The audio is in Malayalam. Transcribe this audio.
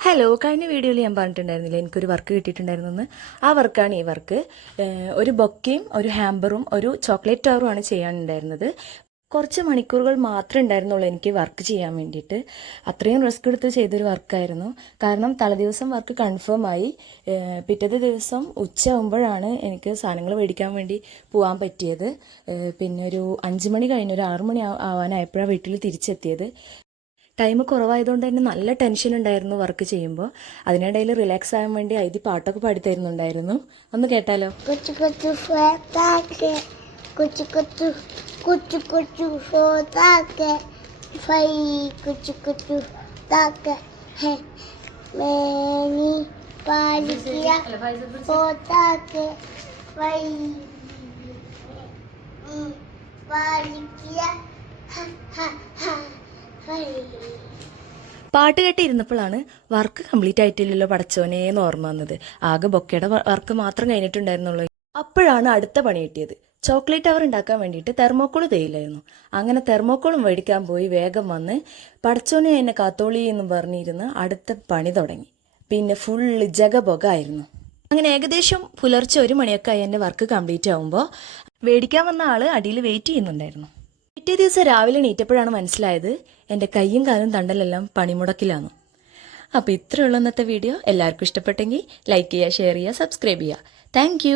ഹലോ, കഴിഞ്ഞ വീഡിയോയിൽ ഞാൻ പറഞ്ഞിട്ടുണ്ടായിരുന്നില്ല എനിക്കൊരു വർക്ക് കിട്ടിയിട്ടുണ്ടായിരുന്നെന്ന്. ആ വർക്കാണ് ഈ വർക്ക്. ഒരു ബൊക്കയും ഒരു ഹാമ്പറും ഒരു ചോക്ലേറ്റ് ടവറുമാണ് ചെയ്യാനുണ്ടായിരുന്നത്. കുറച്ച് മണിക്കൂറുകൾ മാത്രമേ ഉണ്ടായിരുന്നുള്ളൂ എനിക്ക് വർക്ക് ചെയ്യാൻ വേണ്ടിയിട്ട്. അത്രയും റിസ്ക് എടുത്ത് ചെയ്തൊരു വർക്കായിരുന്നു. കാരണം തലേദിവസം വർക്ക് കൺഫേം ആയി. പിറ്റത്തെ ദിവസം ഉച്ചയാകുമ്പോഴാണ് എനിക്ക് സാധനങ്ങൾ മേടിക്കാൻ വേണ്ടി പോകാൻ പറ്റിയത്. പിന്നെ ഒരു 5 മണി കഴിഞ്ഞ് ഒരു 6 മണി ആവാനായപ്പോഴാണ് വീട്ടിൽ തിരിച്ചെത്തിയത്. ടൈം കുറവായതുകൊണ്ട് തന്നെ നല്ല ടെൻഷൻ ഉണ്ടായിരുന്നു വർക്ക് ചെയ്യുമ്പോൾ. അതിനിടയിൽ റിലാക്സ് ആകാൻ വേണ്ടി ഐതി പാട്ടൊക്കെ പാടി തരുന്നുണ്ടായിരുന്നു. ഒന്ന് കേട്ടാലോ? കുച്ചു കുച്ചു ഫേത്താക്കെ കുച്ചു കുച്ചു കുച്ചു കുച്ചു ഫോത്താക്കെ ഫൈ കുച്ചു കുച്ചു താക്കെ ഹെ മേനി പാലിക്കിയ ഫോത്താക്കെ ഫൈ പാലിക്കിയ ഹ ഹ ഹ ഫൈ. പാട്ട് കേട്ടിരുന്നപ്പോഴാണ് വർക്ക് കംപ്ലീറ്റ് ആയിട്ടില്ലല്ലോ പടച്ചോനേന്ന് ഓർമ്മ വന്നത്. ആകെ ബൊക്കയുടെ വർക്ക് മാത്രം കഴിഞ്ഞിട്ടുണ്ടായിരുന്നുള്ളൂ. അപ്പോഴാണ് അടുത്ത പണി കിട്ടിയത്. ചോക്ലേറ്റ് ടവർ ഉണ്ടാക്കാൻ വേണ്ടിയിട്ട് തെർമോക്കോൾ തേയില്ലായിരുന്നു. അങ്ങനെ തെർമോക്കോളും മേടിക്കാൻ പോയി വേഗം വന്ന് പടച്ചോനെ എന്നെ കാത്തോളി എന്നും പറഞ്ഞിരുന്ന് അടുത്ത പണി തുടങ്ങി. പിന്നെ ഫുള്ള് ജഗബൊഗ ആയിരുന്നു. അങ്ങനെ ഏകദേശം പുലർച്ചെ 1 മണിയൊക്കെ ആയി എൻ്റെ വർക്ക് കംപ്ലീറ്റ് ആകുമ്പോൾ മേടിക്കാൻ വന്ന ആൾ അടിയിൽ വെയിറ്റ് ചെയ്യുന്നുണ്ടായിരുന്നു. പിറ്റേ ദിവസം രാവിലെ എണീറ്റപ്പോഴാണ് മനസ്സിലായത് എൻ്റെ കയ്യും കാലും തണ്ടലെല്ലാം പണിമുടക്കിലാണ്. അപ്പോൾ ഇത്രയുള്ള ഇന്നത്തെ വീഡിയോ. എല്ലാവർക്കും ഇഷ്ടപ്പെട്ടെങ്കിൽ ലൈക്ക് ചെയ്യുക, ഷെയർ ചെയ്യുക, സബ്സ്ക്രൈബ് ചെയ്യുക. താങ്ക്